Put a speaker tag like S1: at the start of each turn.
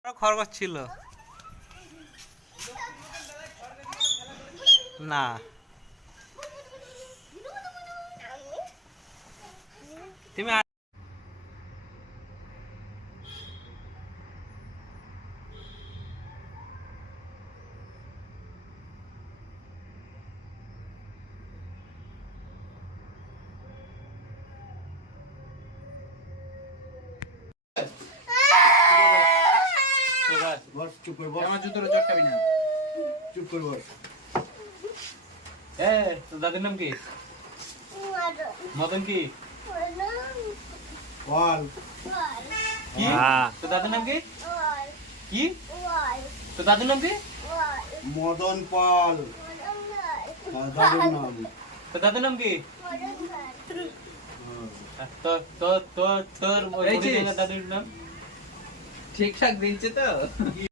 S1: খরগোশ ছিল না। তুমি
S2: বস, চুপ করে বস। আমার জুতোর চটকাবি না। চুপ করে বস।
S1: তোর দাদির নাম কি? মদন কি?
S2: বল।
S1: কি? তোর দাদির নাম কি? কি? তোর দাদির নাম কি?
S2: মদন পাল। দাদার নাম।
S1: তোর দাদির নাম কি? তোর তোর তোর তোর দাদির নাম
S3: ঠিকঠাক দিচ্ছে তো।